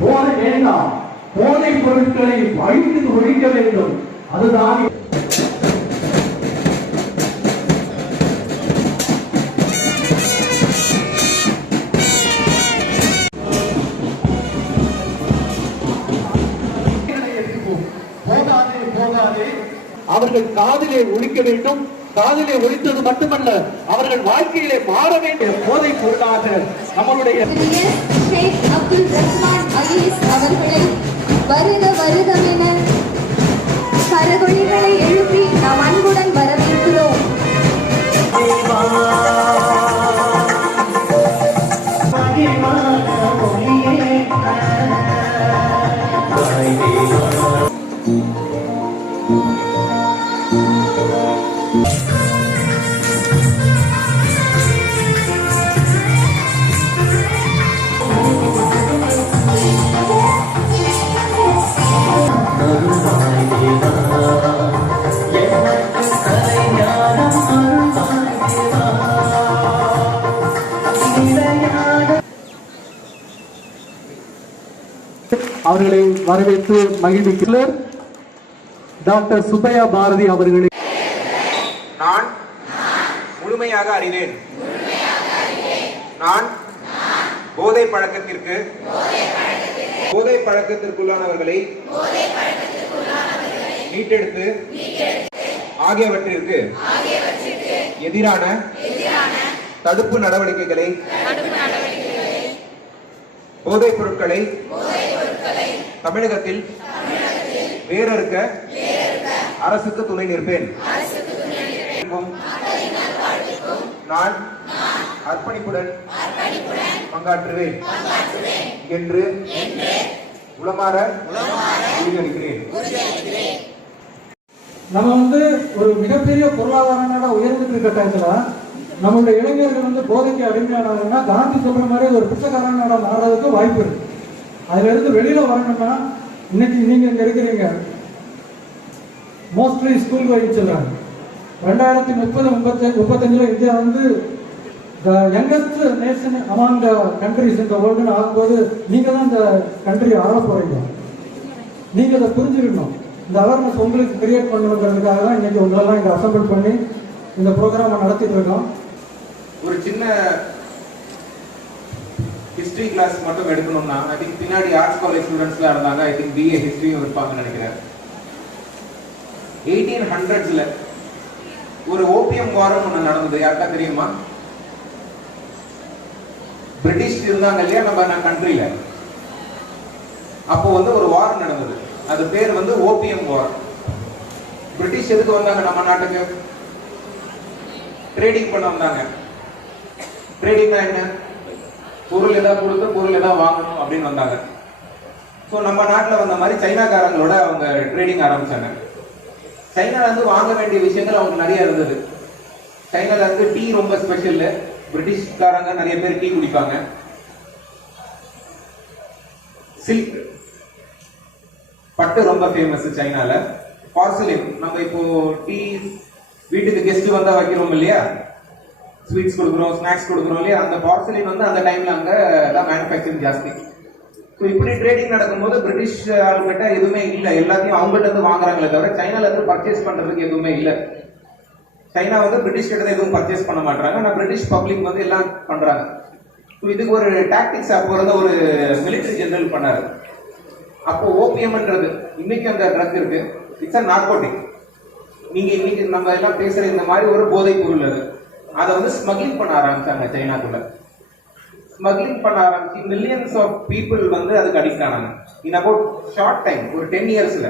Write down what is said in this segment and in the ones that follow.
போதை வேண்டாம் போதைப் பொருட்களை அழித்து ஒழிக்க வேண்டும். அதுதான் அவர்கள் காதிலே ஒழிக்க வேண்டும். காதிலே ஒழித்தது மட்டுமல்ல அவர்கள் வாழ்க்கையிலே மாற வேண்டிய போதை பொருளாக நம்மளுடைய ஷேக் அப்துல் ரஹ்மான் அலீஸ் அவர்களை வருக வருகமென கரகொழி அவர்களை வரவேற்று மகிழ்விக்கிறார் டாக்டர் சுப்பையா பாரதி அவர்களை நான் முழுமையாக அறிவேன். நான் போதை பழக்கத்திற்கு போதை பழக்கத்திற்குள்ளானவர்களை மீட்டெடுத்து ஆகியவற்றிற்கு எதிரான தடுப்பு நடவடிக்கைகளை போதைப் பொருட்களை தமிழகத்தில் வேறறுக்க அரசுக்கு துணை நிற்பேன். நான் அர்ப்பணிப்புடன் பங்காற்றுவேன் என்று உளமாற உறுதியளிக்கிறேன். நம்ம வந்து ஒரு மிகப்பெரிய பொருளாதார நாடா உயர்ந்துட்டு இருக்க டயத்துல நம்மளுடைய இளைஞர்கள் வந்து போதைக்கு அடிமையானாங்கன்னா காந்தி சொல்ற மாதிரி ஒரு பிச்சைக்காரன் நாடா மாறுறதுக்கு வாய்ப்பு இருக்கு. அதுல இருந்து வெளியில வரணும்னா இன்னைக்கு நீங்க இங்க இருக்கிறீங்க. மோஸ்ட்லி ஸ்கூல் வைஸ் சொல்றாங்க ரெண்டாயிரத்தி முப்பது முப்பத்தி முப்பத்தஞ்சுல இந்தியா வந்து the youngest nation among the countries இந்த வேர்ல்டுன்னு ஆகும்போது நீங்க தான் இந்த கண்ட்ரி ஆள போறீங்க. நீங்க அதை புரிஞ்சுக்கணும். இந்த அவேர்னஸ் உங்களுக்கு கிரியேட் பண்ணணுங்கிறதுக்காக தான் இன்னைக்கு உங்களெல்லாம் இங்கே அசம்பிள் பண்ணி இந்த ப்ரோக்ராமை நடத்திட்டு இருக்கோம். ஒரு சின்ன ஹிஸ்ட்ரி கிளாஸ் மட்டும் எடுக்கணும்னா ஐ திங்க் பின்னாடி ஆர்ட்ஸ் காலேஜ் ஸ்டூடெண்ட்ஸ்லாம் இருந்தாங்க ஐ திங்க் பிஏ ஹிஸ்ட்ரியும் இருப்பாங்கன்னு நினைக்கிறேன். எயிட்டீன் ஹண்ட்ரட்ஸ்ல ஒரு ஓபியம் வாரம் ஒன்று நடந்தது. யாருக்கா தெரியுமா? பிரிட்டிஷ் இருந்தாங்க இல்லையா நம்ம கண்ட்ரியில அப்போ வந்து ஒரு வாரம் நடந்தது. அது பேர் வந்து ஓபியம் வார் பிரிட்டிஷ் எதுக்கு வந்தாங்க நம்ம நாட்டுக்கு? ட்ரேடிங் பண்ண வந்தாங்க. ட்ரேடிங்னா என்ன? பொருள் எதாவது கொடுத்து பொருள் எதாவது வாங்கணும் அப்படின்னு வந்தாங்க. ஸோ நம்ம நாட்டில் வந்த மாதிரி சைனாக்காரங்களோட அவங்க ட்ரேடிங் ஆரம்பிச்சாங்க. சைனாலேருந்து வாங்க வேண்டிய விஷயங்கள் அவங்களுக்கு நிறைய இருந்தது. சைனாலேருந்து டீ ரொம்ப ஸ்பெஷல் பிரிட்டிஷ்காரங்க நிறைய பேர் டீ குடிப்பாங்க. சில்க் பட்டு ரொம்ப ஃபேமஸ் சைனால. பார்சலின் நம்ம இப்போ டீ வீட்டுக்கு கெஸ்ட் வந்தா வைக்கிறோம் இல்லையா? ஸ்வீட்ஸ் கொடுக்குறோம் ஸ்நாக்ஸ் கொடுக்குறோம் இல்லையா? அந்த பார்சலின் வந்து அந்த டைம்ல அங்கே தான் மேனுஃபேக்சரிங் ஜாஸ்தி. ஸோ இப்படி ட்ரேடிங் நடக்கும்போது பிரிட்டிஷ் ஆளுங்கிட்ட எதுவுமே இல்லை. எல்லாத்தையும் அவங்ககிட்ட இருந்து வாங்குறாங்களே தவிர சைனால இருந்து பர்ச்சேஸ் பண்றதுக்கு எதுவுமே இல்லை. சைனா வந்து பிரிட்டிஷ் கிட்ட எதுவும் பர்ச்சேஸ் பண்ண மாட்டாங்க ஆனால் பிரிட்டிஷ் பப்ளிக் வந்து எல்லாம் பண்றாங்க. ஸோ இதுக்கு ஒரு டாக்டிக்ஸ் அப்போ இருந்த ஒரு மிலிட்டரி ஜெனரல் பண்ணாரு. அப்போ ஓபிஎம்ன்றது இன்னைக்கு அந்த ட்ரக் இருக்கு. இட்ஸ் அ நார்கோட்டிக் நீங்க இன்னைக்கு நம்ம எல்லாம் பேசுற இந்த மாதிரி ஒரு போதைப் பொருள் அது. அதை வந்து ஸ்மக்லிங் பண்ண ஆரம்பிச்சாங்க சைனாக்குள்ள. ஸ்மக்லிங் பண்ண ஆரம்பிச்சு மில்லியன்ஸ் ஆஃப் பீப்புள் வந்து அதுக்கு அடிக்ட் ஆனாங்க இன் அபவுட் ஷார்ட் டைம் ஒரு டென் இயர்ஸ்ல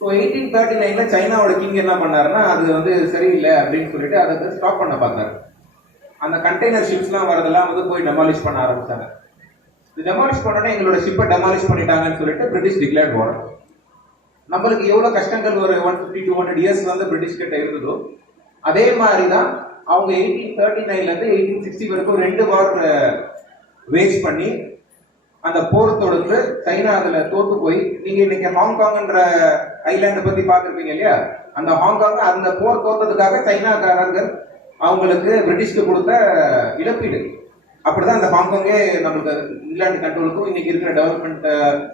ஸோ எயிட்டீன் தேர்ட்டி நைன்ல சைனாவோட கிங் என்ன பண்ணாருன்னா அது வந்து சரியில்லை அப்படின்னு சொல்லிட்டு அதை ஸ்டாப் பண்ண பார்த்தாரு. அந்த கண்டெய்னர் ஷிப்ஸ்லாம் வரதெல்லாம் வந்து போய் டெமாலிஷ் பண்ண ஆரம்பிச்சாங்க. டெமாலிஷ் பண்ணோன்னே எங்களோட ஷிப்பை டெமாலிஷ் பண்ணிட்டாங்கன்னு சொல்லிட்டு பிரிட்டிஷ் டிக்ளேர் வார் நம்மளுக்கு எவ்வளோ கஷ்டங்கள் ஒரு one fifty two hundred years வந்து பிரிட்டிஷ் கிட்ட இருந்ததோ அதே மாதிரி தான் அவங்க எயிட்டீன் தேர்ட்டி நைன்ல இருந்து எயிட்டீன் சிக்ஸ்டி வரைக்கும் ரெண்டு வார் வேஸ்ட் பண்ணி அந்த போர் தொடர்ந்து சைனா அதுல தோத்து போய் நீங்க இன்னைக்கு ஹாங்காங்ன்ற ஐலாண்டை பத்தி பார்த்திருப்பீங்க இல்லையா? அந்த ஹாங்காங் அந்த போர் தோத்ததுக்காக சைனாக்காரர்கள் அவங்களுக்கு பிரிட்டிஷ்க்கு கொடுத்த இழப்பீடு. அப்படிதான் அந்த ஹாங்காங்கே நம்மளுக்கு இங்கிலாந்து கண்ட்ரோலுக்கும் இன்னைக்கு இருக்கிற டெவலப்மெண்ட்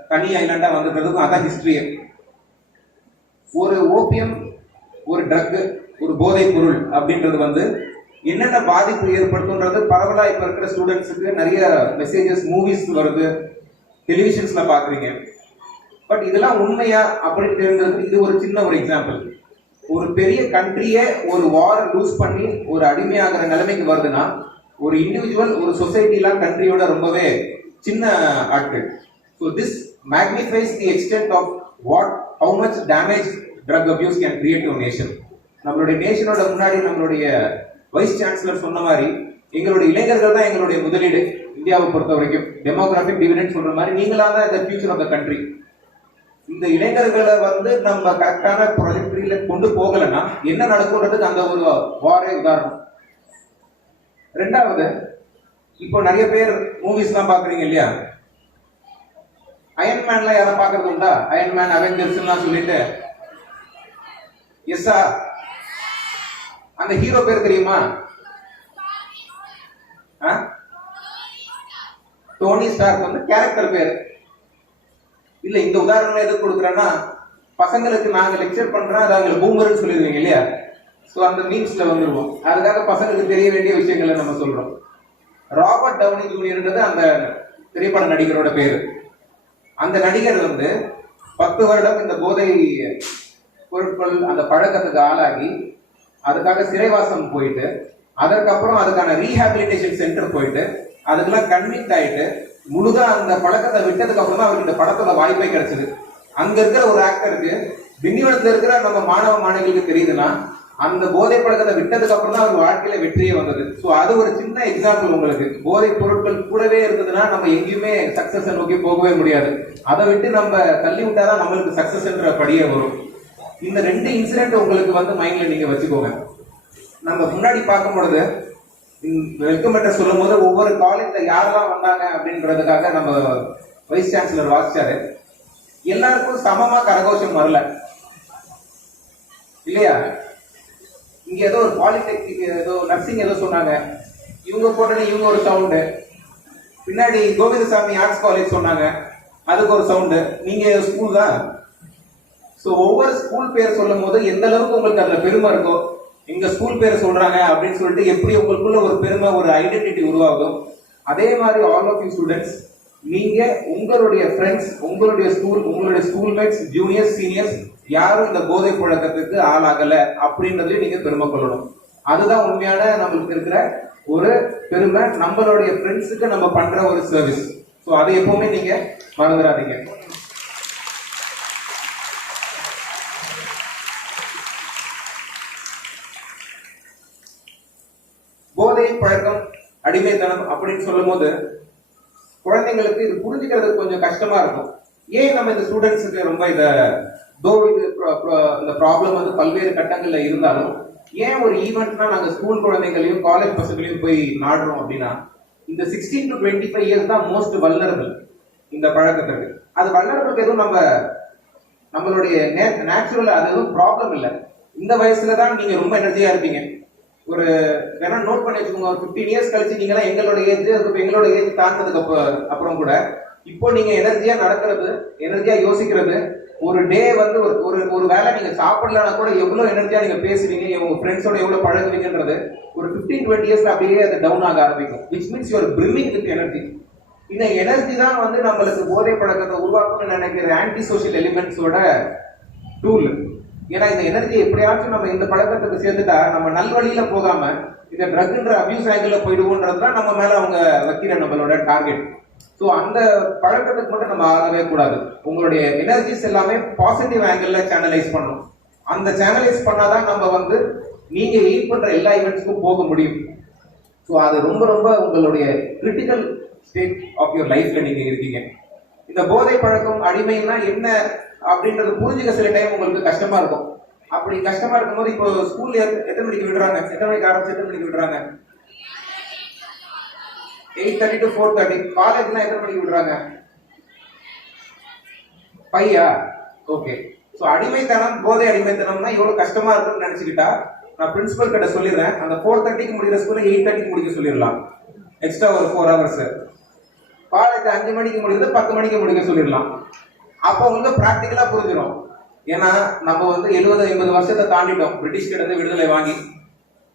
தனி ஐலாண்டா வந்திருக்கிறதுக்கும் அதான் ஹிஸ்டரியே ஒரு ஓபியம் ஒரு ட்ரக் ஒரு போதைப் பொருள் அப்படின்றது வந்து என்னென்ன பாதிப்பு ஏற்படுத்துன்றது பரவலா இப்ப இருக்கிற ஸ்டூடெண்ட்ஸுக்கு நிறைய மெசேஜஸ் மூவிஸ் வருது டெலிவிஷன்ஸ்ல பாக்குறீங்க. பட் இதெல்லாம் உண்மையா அப்படின்னு தெரிஞ்சதுக்கு இது ஒரு சின்ன ஒரு எக்ஸாம்பிள் ஒரு பெரிய கண்ட்ரியே ஒரு வார் லூஸ் பண்ணி ஒரு அடிமையாகிற நிலைமைக்கு வருதுன்னா ஒரு இண்டிவிஜுவல் ஒரு சொசைட்டிலாம் கண்ட்ரியோட ரொம்பவே சின்ன ஆட்கள். So this magnifies the extent of what how much damage drug abuse can create to nation நம்மளுடைய நேஷனோட முன்னாடி நம்மளுடைய வைஸ் சான்சலர் சொன்ன மாதிரி எங்களுடைய இளைஞர்கள் தான் எங்களுடைய முதலீடு இந்தியாவை பொறுத்த வரைக்கும். டெமோகிராபிக் டிவிடெண்ட் சொல்ற மாதிரி நீங்களா தான் இந்த ஃபியூச்சர் ஆஃப் த கண்ட்ரி இந்த இளைஞர்களை வந்து நம்ம கரெக்டான ப்ரொஜெக்டரியில கொண்டு போகலைன்னா என்ன நடக்கும்ன்றதுக்கு அந்த ஒரு வாரே உதாரணம். ரெண்டாவது இப்போ நிறைய பேர் மூவிஸ்லாம் பாக்குறீங்க இல்லையா? அயன் மேன்லாம் யாரும் பாக்குறது உண்டா? அயன்மேன் மேன் அவெஞ்சர்ஸ்லாம் சொல்லிட்டு எஸ்ஸா அந்த ஹீரோ பேர் தெரியுமா? ஆ? டோனி ஸ்டார்க் வந்து கேரக்டர் பேர். இல்ல இந்த உதாரணம் எதுக்கு கொடுக்குறேன்னா பசங்களுக்கு நாங்க லெக்சர் பண்றோம் அது அவங்க பூமர்னு சொல்லிடுவீங்க இல்லையா? ஸோ அந்த மீன்ஸ்ல வந்துருவோம். அதுக்காக பசங்களுக்கு தெரிய வேண்டிய விஷயங்களை நம்ம சொல்றோம். ராபர்ட் டவுனி ஜூனியர்ன்றது அந்த திரைப்பட நடிகரோட பேரு. அந்த நடிகர் வந்து பத்து வருடம் இந்த போதை பொருட்கள் அந்த பழக்கத்துக்கு ஆளாகி அதுக்காக சிறைவாசம் போயிட்டு அதற்கப்புறம் அதுக்கான ரீஹாபிலிட்டேஷன் சென்டர் போயிட்டு அதுக்கெல்லாம் கன்வின்ஸ் ஆயிட்டு முழுதா அந்த பழக்கத்தை விட்டதுக்கு அப்புறம் தான் அவருக்கு இந்த படத்தோட வாய்ப்பே கிடைச்சது. அங்க இருக்கிற ஒரு ஆக்டருக்கு விண்ணிவனத்துல இருக்கிற நம்ம மாணவ மாணவிகளுக்கு தெரியுதுன்னா அந்த போதை பழக்கத்தை விட்டதுக்கு அப்புறம் தான் அவர் வாழ்க்கையில வெற்றியே வந்தது. சோ அது ஒரு சின்ன எக்ஸாம்பிள் உங்களுக்கு. போதை பொருட்கள் கூடவே இருந்ததுன்னா நம்ம எங்கேயுமே சக்சஸ் நோக்கி போகவே முடியாது. அதை விட்டு நம்ம தள்ளி விட்டாதான் நம்மளுக்கு சக்சஸ்ன்ற படியே வரும். இந்த ரெண்டு இன்சிடென்ட் உங்களுக்கு வந்து மைண்ட்ல நீங்க வச்சுக்கோங்க. நம்ம முன்னாடி பார்க்கும் பொழுது வெல்கம் லெட்டர் சொல்லும் போது ஒவ்வொரு காலேஜ்ல யாரெல்லாம் வந்தாங்க அப்படின்றதுக்காக நம்ம வைஸ் சான்சலர் வாசிச்சாரு. எல்லாருக்கும் சமமா கரகோஷம் வரல. இல்லையா? இங்க ஏதோ ஒரு பாலிடெக்னிக் ஏதோ நர்சிங் ஏதோ சொன்னாங்க. இவங்க போட்டோன்னே இவங்க ஒரு சவுண்டு பின்னாடி கோவிந்தசாமி ஆர்ட்ஸ் காலேஜ் சொன்னாங்க. அதுக்கு ஒரு சவுண்டு நீங்க ஸ்கூல் தான். ஸோ ஒவ்வொரு ஸ்கூல் பேர் சொல்லும் போது எந்த அளவுக்கு உங்களுக்கு அதுல பெருமை இருக்கோ எங்க ஸ்கூல் பேர் சொல்றாங்க அப்படின்னு சொல்லிட்டு எப்படி உங்களுக்குள்ள ஒரு பெருமை ஒரு ஐடென்டிட்டி உருவாகும். அதே மாதிரி ஆல் ஆஃப் யூ ஸ்டூடெண்ட்ஸ் நீங்க உங்களுடைய ஃப்ரெண்ட்ஸ் உங்களுடைய ஸ்கூல் உங்களுடைய ஸ்கூல்மேட்ஸ் ஜூனியர்ஸ் சீனியர்ஸ் யாரும் இந்த போதை புழக்கத்துக்கு ஆளாகல அப்படின்றதையும் நீங்க பெருமை கொள்ளணும். அதுதான் உண்மையான நம்மளுக்கு இருக்கிற ஒரு பெருமை. நம்மளுடைய ஃப்ரெண்ட்ஸுக்கு நம்ம பண்ற ஒரு சர்வீஸ் ஸோ அதை எப்பவுமே நீங்க மறந்துடாதீங்க. போதை பழக்கம் அடிமைத்தனம் அப்படின்னு சொல்லும் போது குழந்தைங்களுக்கு இது புரிஞ்சுக்கிறதுக்கு கொஞ்சம் கஷ்டமா இருக்கும். ஏன் நம்ம இந்த ஸ்டூடெண்ட்ஸுக்கு ரொம்ப இதை தோ இது இந்த ப்ராப்ளம் வந்து பல்வேறு கட்டங்களில் இருந்தாலும் ஏன் ஒரு ஈவெண்ட்னா நாங்கள் ஸ்கூல் குழந்தைங்களையும் காலேஜ் பசங்களையும் போய் நாடுறோம் அப்படின்னா இந்த sixteen to twenty five years தான் மோஸ்ட் வல்லரபிள் இந்த பழக்கத்துக்கு அது வல்லரபிள் எதுவும் நம்ம நம்மளுடைய நேச்சுரல் அது எதுவும் ப்ராப்ளம் இல்லை. இந்த வயசுல தான் நீங்க ரொம்ப எனர்ஜியா இருப்பீங்க. ஒரு வேணா நோட் பண்ணி வச்சுக்கோங்க. ஒரு ஃபிஃப்டீன் இயர்ஸ் கழிச்சு நீங்களாம் எங்களோட ஏஜ் எங்களோட ஏஜ் தாண்டதுக்கு அப்புறம் அப்புறம் கூட இப்போ நீங்க எனர்ஜியா நடக்கிறது எனர்ஜியா யோசிக்கிறது ஒரு டே வந்து ஒரு ஒரு ஒரு வேளை நீங்க சாப்பிடலனா கூட எவ்வளவு எனர்ஜியா நீங்க பேசுவீங்க உங்க ஃப்ரெண்ட்ஸோட எவ்வளவு பழகுவீங்கன்றது ஒரு 15 டுவெண்ட்டி இயர்ஸ்ல அப்படியே அது டவுன் ஆக ஆரம்பிக்கும். Which means your priming with energy இந்த எனர்ஜி தான் வந்து நம்மளுக்கு போதை பழக்கத்தை உருவாக்கணும்னு நினைக்கிற ஆன்டி சோஷியல் எலிமெண்ட்ஸோட டூல் ஏன்னா இந்த எனர்ஜி எப்படியாச்சும் நம்ம இந்த பழக்கத்துக்கு சேர்த்துட்டா நம்ம நல்வழியில போகாம இந்த ட்ரக்ன்ற அபியூஸ் ஆங்கிள் போயிடுவோன்றதுதான் நம்ம மேல அவங்க வைக்கிற நம்மளோட டார்கெட் ஸோ அந்த பழக்கத்துக்கு மட்டும் நம்ம ஆகவே கூடாது. உங்களுடைய எனர்ஜிஸ் எல்லாமே பாசிட்டிவ் ஆங்கிள் சேனலைஸ் பண்ணணும் அந்த சேனலைஸ் பண்ணாதான் நம்ம வந்து நீங்க லீட் பண்ற எல்லா ஈவெண்ட்ஸ்க்கும் போக முடியும். ஸோ அது ரொம்ப ரொம்ப உங்களுடைய கிரிட்டிக்கல் ஸ்டேட் ஆஃப் யுவர் லைஃப்ல நீங்க இருக்கீங்க. இந்த போதை பழக்கம் அடிமைன்னா என்ன அப்படின்றது புரிஞ்சுக்க சில டைம் உங்களுக்கு கஷ்டமா இருக்கும். அப்படி கஷ்டமா இருக்கும்போது இப்போ ஸ்கூல்ல எத்தனை மணிக்கு விடுறாங்க? எத்தனை மணிக்கு ஆரம்பிச்சு எத்தனை மணிக்கு விடுறாங்க? Eight thirty to four thirty காலேஜ்லாம் எத்தனை மணிக்கு விடுறாங்க? பையா ஓகே ஸோ அடிமைத்தனம் போதை அடிமைத்தனம்னா எவ்வளவு கஷ்டமா இருக்குன்னு நினைச்சுக்கிட்டா நான் பிரின்சிபல் கிட்ட சொல்லிடுறேன். அந்த ஃபோர் தேர்ட்டிக்கு முடிகிற ஸ்கூல்ல எயிட் தேர்ட்டிக்கு முடிக்க சொல்லிடலாம். எக்ஸ்ட்ரா ஒரு ஃபோர் ஹவர்ஸ் காலேஜ் அஞ்சு மணிக்கு முடிக்கிறது பத்து மணிக்கு முடிக்க சொல்லிடலாம். அப்போ உங்களுக்கு ப்ராக்டிக்கலா புரிஞ்சிடும் ஏன்னா நம்ம வந்து எழுபது ஐம்பது வருஷத்தை தாண்டிட்டோம். பிரிட்டிஷ் கிட்ட இருந்து விடுதலை வாங்கி.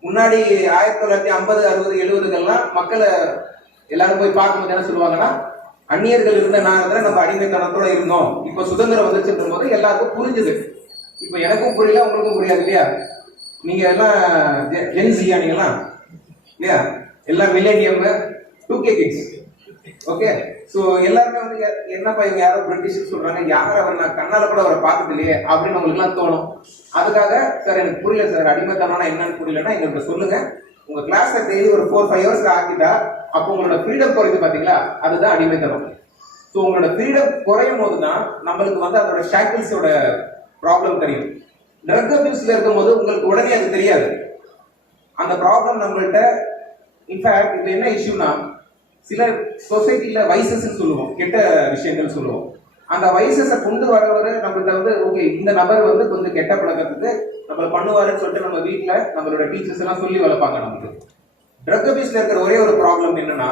முன்னாடி ஆயிரத்தி தொள்ளாயிரத்தி ஐம்பது அறுபது எழுபதுகள்லாம் மக்களை எல்லாரும் போய் பார்க்கும்போது என்ன சொல்லுவாங்கன்னா அந்நியர்கள் இருந்த நேரத்துல நம்ம அடிமைத்தனத்தோட இருந்தோம். இப்போ சுதந்திரம் வந்துச்சுன்ற போது எல்லாருக்கும் புரிஞ்சுது. இப்போ எனக்கும் புரியல உங்களுக்கும் புரியாது இல்லையா? நீங்க எல்லாம் ஜென்சியா நீங்களாம் இல்லையா? எல்லாம் millennium two K kings okay so எல்லாருமே வந்து என்னப்பா இவங்க யாரோ பிரிட்டிஷ் சொல்றாங்க. யார் அவர் நான் கண்ணால கூட அவரை பார்த்தது இல்லையே? அப்படின்னு உங்களுக்கு எல்லாம் தோணும். அதுக்காக சார் எனக்கு புரியல சார். அடிமைத்தனம்னா என்னன்னு புரியலன்னா எங்கள்கிட்ட சொல்லுங்க. உங்க கிளாஸ் டெய்லி ஒரு ஃபோர் ஃபைவ் ஹவர்ஸ் ஆக்கிட்டா அப்போ உங்களோட ஃப்ரீடம் குறையுது பாத்தீங்களா? அதுதான் அடிமைத்தனம். ஸோ உங்களோட ஃப்ரீடம் குறையும் போது தான் நம்மளுக்கு வந்து அதோட ஷாக்கிள்ஸோட ப்ராப்ளம் தெரியும். ட்ரக் அபியூஸ்ல இருக்கும்போது உங்களுக்கு உடனே அது தெரியாது. அந்த ப்ராப்ளம் நம்மள்கிட்ட இன்ஃபேக்ட் இது என்ன இஷ்யூனா சில சொசைட்டியில் வைசஸ் சொல்லுவோம் கெட்ட விஷயங்கள் சொல்லுவோம். அந்த வைசஸை கொண்டு வரவர் நம்மள்ட்ட வந்து ஓகே இந்த நபர் வந்து கொஞ்சம் கெட்ட பழக்கத்துக்கு நம்ம பண்ணுவாருன்னு சொல்லிட்டு நம்ம வீட்டில் நம்மளோட டீச்சர்ஸ் எல்லாம் சொல்லி வளர்ப்பாங்க நமக்கு. ட்ரக் அபியூஸ்ல இருக்கிற ஒரே ஒரு ப்ராப்ளம் என்னன்னா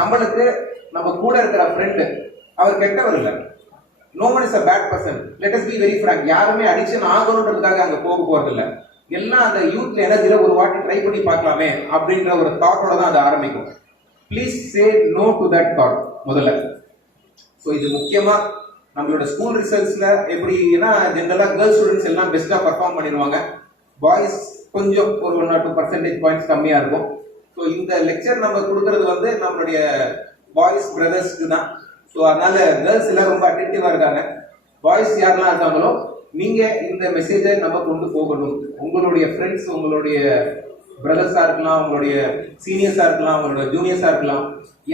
நம்மளுக்கு நம்ம கூட இருக்கிற ஃப்ரெண்டு அவர் கெட்டவர் இல்லை. No one is a bad person let us be very frank யாருமே அடிக்ஷன் ஆகணுன்றதுக்காக அங்கே போக போகிறது இல்லை. எல்லாம் அந்த யூத்ல எனர்ஜியில் ஒரு வாட்டி ட்ரை பண்ணி பார்க்கலாமே? அப்படின்ற ஒரு தாட்டோட தான் அது ஆரம்பிக்கும். Please say no to that thought முதல்ல. ஸோ இது முக்கியமாக நம்மளோட ஸ்கூல் ரிசல்ட்ஸில் எப்படின்னா ஜென்ரலாக கேர்ள்ஸ் ஸ்டூடெண்ட்ஸ் எல்லாம் பெஸ்ட்டாக பர்ஃபார்ம் பண்ணிடுவாங்க. பாய்ஸ் கொஞ்சம் ஒரு one or two percentage points கம்மியாக இருக்கும். ஸோ இந்த லெக்சர் நம்ம கொடுக்கறது வந்து நம்மளுடைய பாய்ஸ் பிரதர்ஸ்க்கு தான். ஸோ அதனால கேர்ள்ஸ் எல்லாம் ரொம்ப அட்டென்டிவாக இருக்காங்க. பாய்ஸ் யாரெல்லாம் இருக்காங்களோ நீங்கள் இந்த மெசேஜை நம்ம கொண்டு போகணும். உங்களுடைய ஃப்ரெண்ட்ஸ் உங்களுடைய பிரதர்ஸாக இருக்கலாம் அவங்களுடைய சீனியர்ஸாக இருக்கலாம் அவங்களோட ஜூனியர்ஸாக இருக்கலாம்.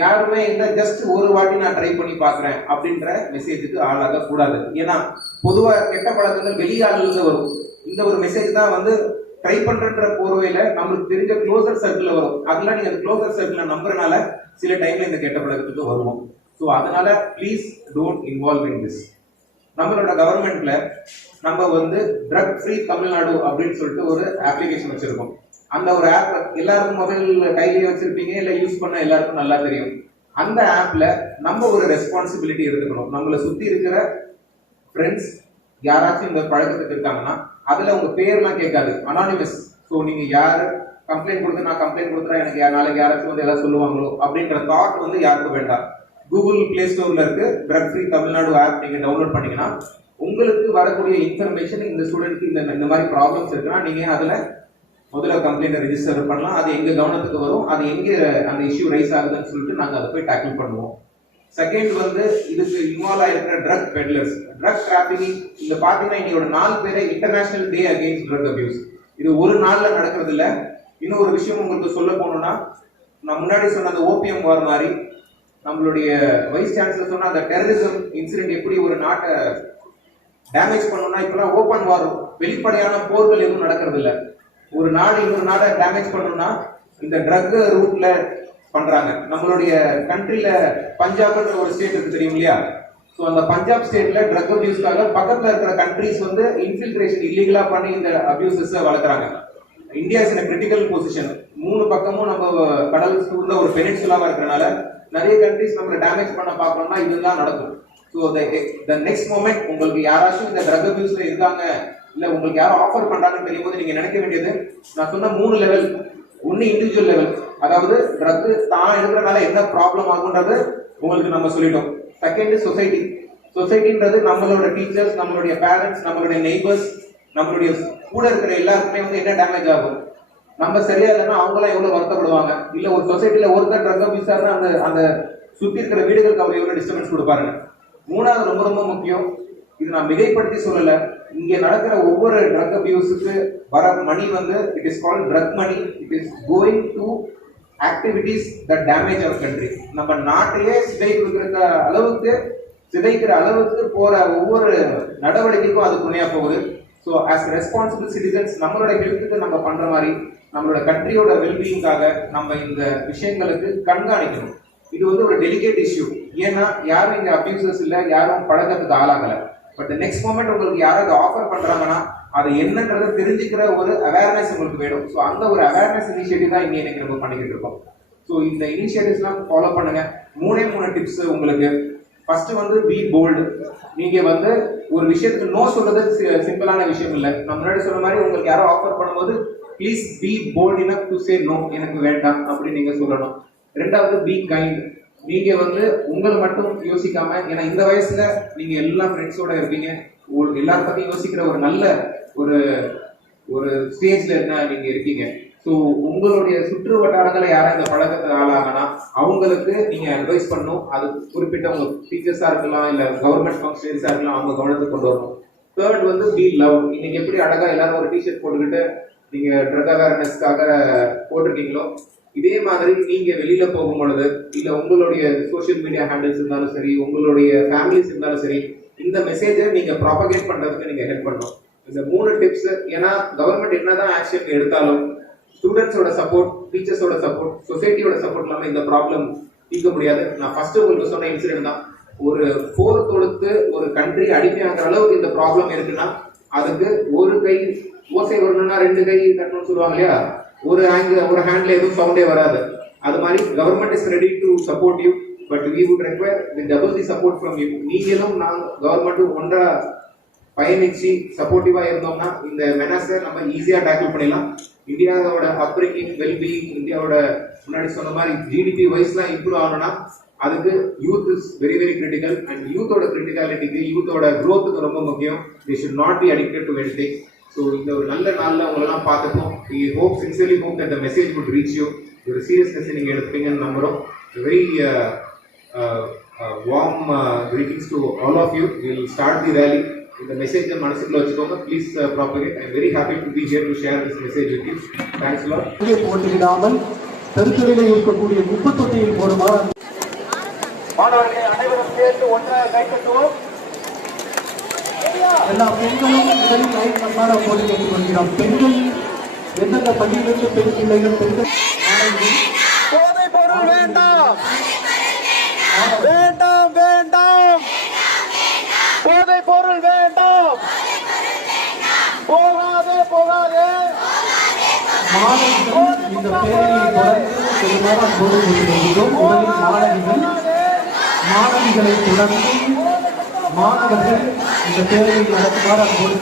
யாருமே என்ன ஜஸ்ட் ஒரு வாட்டி நான் ட்ரை பண்ணி பார்க்குறேன் அப்படின்ற மெசேஜுக்கு ஆளாக கூடாது. ஏன்னா பொதுவாக கெட்ட பழக்கங்கள் வெளியாளிலிருந்து வரும். இந்த ஒரு மெசேஜ் தான் வந்து ட்ரை பண்ணுறன்ற போர்வையில் நம்மளுக்கு தெரிஞ்ச க்ளோசர் சர்க்கிளில் வரும். அதெல்லாம் நீங்கள் அந்த க்ளோசர் சர்க்கிளில் நம்புறனால சில டைமில் இந்த கெட்ட பழக்கத்துக்கு வருவோம். ஸோ அதனால please don't involve in this நம்மளோட கவர்மெண்ட்ல நம்ம வந்து ட்ரக் ஃப்ரீ தமிழ்நாடு அப்படின்னு சொல்லிட்டு ஒரு அப்ளிகேஷன் வச்சிருக்கோம். அந்த ஒரு ஆப் எல்லாருக்கும் மொபைல் கையிலேயே வச்சிருப்பீங்க இல்ல யூஸ் பண்ண எல்லாருக்கும் நல்லா தெரியும். அந்த ஆப்ல நம்ம ஒரு ரெஸ்பான்சிபிலிட்டி எடுத்துக்கணும். நம்மளை சுத்தி இருக்கிற ஃப்ரெண்ட்ஸ் யாராச்சும் இந்த பழக்கத்துக்கு இருக்காங்கன்னா அதுல உங்க பேர்லாம் கேட்காது. அனானிமஸ் ஸோ நீங்க யாரு? கம்ப்ளைண்ட் கொடுத்து நான் கம்ப்ளைண்ட் கொடுத்துறேன். எனக்கு நாளைக்கு யாராச்சும் வந்து எதாவது சொல்லுவாங்களோ அப்படின்ற தாட் வந்து யாருக்கும் வேண்டாம். கூகுள் பிளே ஸ்டோர்ல இருக்கு. ட்ரக் ஃப்ரீ தமிழ்நாடு ஆப் நீங்க டவுன்லோட் பண்ணீங்கன்னா உங்களுக்கு வரக்கூடிய இன்ஃபர்மேஷன் இந்த ஸ்டூடெண்ட்க்கு இந்த இந்த மாதிரி ப்ராப்ளம்ஸ் இருக்குன்னா நீங்க அதுல முதல்ல கம்ப்ளைண்ட் ரிஜிஸ்டர் பண்ணலாம். அது எங்க கவனத்துக்கு வரும்? அது எங்க அந்த இஷ்யூ ரைஸ் ஆகுதுன்னு சொல்லிட்டு நாங்க அதை போய் டேக்கிள் பண்ணுவோம். செகண்ட் வந்து இதுக்கு இன்வால்வ் ஆயிருக்கிற ட்ரக் பெட்லர்ஸ் ட்ரக் டிராபிகிங் இந்த பாத்தீங்கன்னா இன்னையோட நாலு பேரை international day against drug abuse இது ஒரு நாள்ல நடக்கிறது இல்ல. இன்னும் ஒரு விஷயம் உங்களுக்கு சொல்ல போனோம்னா நான் முன்னாடி சொன்ன அந்த ஓபிஎம் வார் மாதிரி நம்மளுடைய வைஸ் சான்சலர் சொன்ன அந்த டெரரிசம் இன்சிடென்ட் எப்படி ஒரு நாட்டை டேமேஜ் பண்ணணும்னா இப்பெல்லாம் ஓப்பன் வார் வெளிப்படையான போர்கள் எதுவும் நடக்கிறது இல்லை. ஒரு நாடு இன்னொரு நாடை டேமேஜ் பண்ணணும்னா இந்த ட்ரக் ரூட்ல பண்றாங்க. நம்மளுடைய கண்ட்ரில பஞ்சாப்ன்ற ஒரு ஸ்டேட் இருக்கு தெரியும் இல்லையா? ஸோ அந்த பஞ்சாப் ஸ்டேட்ல ட்ரக் அபியூஸ்க்காக பக்கத்துல இருக்கிற கண்ட்ரிஸ் வந்து இன்ஃபில்ட்ரேஷன் இல்லீகலா பண்ணி இந்த அபியூசஸ் வளர்க்குறாங்க. இந்தியா இஸ் கிரிட்டிக்கல் பொசிஷன் மூணு பக்கமும் நம்ம கடல் சூழ்ந்த ஒரு பெனின்சுலாவா இருக்கிறனால நிறைய கண்ட்ரிஸ் நம்ம டேமேஜ் பண்ண பார்க்கணும்னா இதுதான் நடக்கும். ஸோ த நெக்ஸ்ட் மூமெண்ட் உங்களுக்கு யாராச்சும் இந்த ட்ரக் அபியூஸ்ல இருக்காங்க இல்ல உங்களுக்கு யாரும் ஆஃபர் பண்றாங்கன்னு தெரியும் போது நீங்க நினைக்க வேண்டியது நான் சொன்ன மூணு லெவல் ஒன்னு இண்டிவிஜுவல் லெவல் அதாவது ட்ரக் தான் இருக்கிறனால என்ன ப்ராப்ளம் ஆகுன்றது உங்களுக்கு நம்ம சொல்லிட்டோம். செகண்ட் சொசைட்டி சொசைட்டின்றது நம்மளோட டீச்சர்ஸ் நம்மளுடைய பேரண்ட்ஸ் நம்மளுடைய நெய்பர்ஸ் நம்மளுடைய கூட இருக்கிற எல்லாருக்குமே வந்து என்ன டேமேஜ் ஆகும்? நம்ம சரியா இல்லைன்னா அவங்களாம் எவ்வளவு வருத்தப்படுவாங்க? இல்ல ஒரு சொசைட்டில ஒருத்தர் ட்ரக் அபியூஸ் அந்த அந்த சுத்தி இருக்கிற வீடுகளுக்கு அவர் எவ்வளவு டிஸ்டர்பன்ஸ் கொடுப்பாருங்க மூணாவது ரொம்ப ரொம்ப முக்கியம். இது நான் மிகைப்படுத்தி சொல்லலை. இங்க நடக்கிற ஒவ்வொரு ட்ரக் அபியூஸுக்கு வர மணி வந்து it is call drug money it is going to activities that damage our country நம்ம நாட்டிலே சிதை கொடுக்குற அளவுக்கு சிதைக்கிற அளவுக்கு போற ஒவ்வொரு நடவடிக்கைக்கும் அது துணையா போகுது. ஸோ ஆஸ் ரெஸ்பான்சிபிள் சிட்டிசன்ஸ் நம்மளோட ஹெல்த்துக்கு நம்ம பண்ற மாதிரி நம்மளோட கண்ட்ரியோட வெல்பீயிங்காக நம்ம இந்த விஷயங்களுக்கு கண்காணிக்கணும். இது வந்து ஒரு டெலிகேட் இஷ்யூ ஏன்னா யாரும் இங்க அபியூசர்ஸ் இல்லை யாரும் பழக்கத்துக்கு ஆளாகலை. பட் நெக்ஸ்ட் மூமெண்ட் உங்களுக்கு யாராவது ஆஃபர் பண்றாங்கன்னா அது என்னன்றதை தெரிஞ்சுக்கிற ஒரு அவேர்னஸ் உங்களுக்கு வேணும். ஸோ அந்த ஒரு அவேர்னஸ் இனிஷியேட்டிவ் தான் இங்கே இன்னைக்கு நம்ம பண்ணிக்கிட்டு இருக்கோம். ஸோ இந்த இனிஷியேட்டிவ்ஸ்லாம் ஃபாலோ பண்ணுங்க. மூணே மூணு டிப்ஸ் உங்களுக்கு. ஃபர்ஸ்ட் வந்து பி போல்டு நீங்க வந்து ஒரு விஷயத்துக்கு நோ சொல்றது சிம்பிளான விஷயம் இல்லை. நான் முன்னாடி சொன்ன மாதிரி உங்களுக்கு யாரோ ஆஃபர் பண்ணும்போது please be bold enough to say no எனக்கு வேண்டாம் அப்படின்னு நீங்க சொல்லணும். ரெண்டாவது பி கைண்ட் நீங்க வந்து உங்களை மட்டும் யோசிக்காம ஏன்னா இந்த வயசுல நீங்க எல்லா ஃப்ரெண்ட்ஸோட இருப்பீங்க. உங்களுக்கு எல்லார பத்தியும் யோசிக்கிற ஒரு நல்ல ஒரு ஒரு ஸ்டேஜ்ல என்ன நீங்க இருக்கீங்க. ஸோ உங்களுடைய சுற்று வட்டாரங்களை யாரும் இந்த பழக்கத்தை ஆளாகனா அவங்களுக்கு நீங்க அட்வைஸ் பண்ணும் அது குறிப்பிட்ட உங்க டீச்சர்ஸா இருக்கலாம் இல்ல கவர்மெண்ட் ஃபங்க்ஷனரிஸா இருக்கலாம் அவங்க கவனத்துக்கு கொண்டு வரணும். தேர்ட் வந்து பி லவ் இன்னைக்கு எப்படி அழகா எல்லாரும் ஒரு டிஷர்ட் போட்டுக்கிட்டு நீங்க ட்ரக் அவேர்னஸ்க்காக போட்டிருக்கீங்களோ இதே மாதிரி நீங்க வெளியில போகும் பொழுது இல்ல உங்களுடைய சோஷியல் மீடியா ஹேண்டில்ஸ் இருந்தாலும் சரி உங்களுடைய ஃபேமிலிஸ் இருந்தாலும் சரி இந்த மெசேஜை நீங்க ப்ராபகேட் பண்றதுக்கு நீங்க ஹெல்ப் பண்ணணும். இந்த மூணு டிப்ஸ் ஏன்னா கவர்மெண்ட் என்னதான் ஆக்ஷன் எடுத்தாலும் ஸ்டூடெண்ட்ஸோட சப்போர்ட் டீச்சர்ஸோட சப்போர்ட் சொசைட்டியோட சப்போர்ட் இல்லாமல் இந்த ப்ராப்ளம் தீர்க்க முடியாது. நான் ஃபர்ஸ்ட் உங்களுக்கு சொன்ன இன்சிடென்ட் தான். ஒரு போர் தொடுத்து ஒரு கண்ட்ரி அடிமையாகிற அளவுக்கு இந்த ப்ராப்ளம் இருக்குன்னா அதுக்கு ஒரு கை ஓசை வரணும்னா ரெண்டு கை தட்டணும்னு சொல்லுவாங்க இல்லையா? ஒரு ஆங்கிள் ஒரு ஹேண்ட்ல எதுவும் சவுண்டே வராது. அது மாதிரி government is ready to support you but we would require the double the support from you நீங்களும் நாங்கள் கவர்மெண்ட்டும் ஒன்றா பயணிச்சு சப்போர்ட்டிவா இருந்தோம்னா இந்த மெனஸை நம்ம ஈஸியா டேக்கிள் பண்ணிடலாம். இந்தியாவோட அப்ரிங்கிங் வெல்பீயிங் இந்தியாவோட முன்னாடி சொன்ன மாதிரி ஜிடிபி வைஸ்லாம் இம்ப்ரூவ் ஆகணும்னா அதுக்கு youth is very very critical and யூத்தோட கிரிட்டிகாலிட்டிக்கு யூத்தோட க்ரோத்துக்கு ரொம்ப முக்கியம். The should not be addicted to anything. So இந்த ஒரு நல்ல நாளில் உங்களெல்லாம் பார்த்துப்போம் we hope sincerely hope that the message would reach you. ஒரு சீரியஸ்னஸ் நீங்கள் எடுப்பீங்கன்னு நம்புகிறோம் very warm greetings to all of you will start the rally இந்த மெசேஜை மனசுக்குள்ள வச்சுக்கோங்க. Please propagate I very happy to be here to share this message with you thanks lot போட்டியிடாமல் தெருத்துறையில் இருக்கக்கூடிய குப்பத்தொட்டியில் போடுமாறு மாணவர்களே அனைவரும் சேர்ந்து ஒன்றாக கை தட்டுவோம் எல்லா பெண்களும் முதலில் லைன் நம்பாட போட்டு கேட்டுக்கொள்கிறோம். பெண்கள் எந்தெந்த பள்ளியிலிருந்து பெண் பிள்ளைகள் பெண்கள் போதை பொருள் வேண்டாம். வேண்டாம் வேண்டாம். போதை பொருள் வேண்டாம். போகாதே போகாதே. இந்த பேரணியை தொடர்ந்து போது மாணவிகள். மாணவிகளை தொடர்ந்து மாணவர்கள் இந்த பேரணியை நடத்துமாறு அன்போடு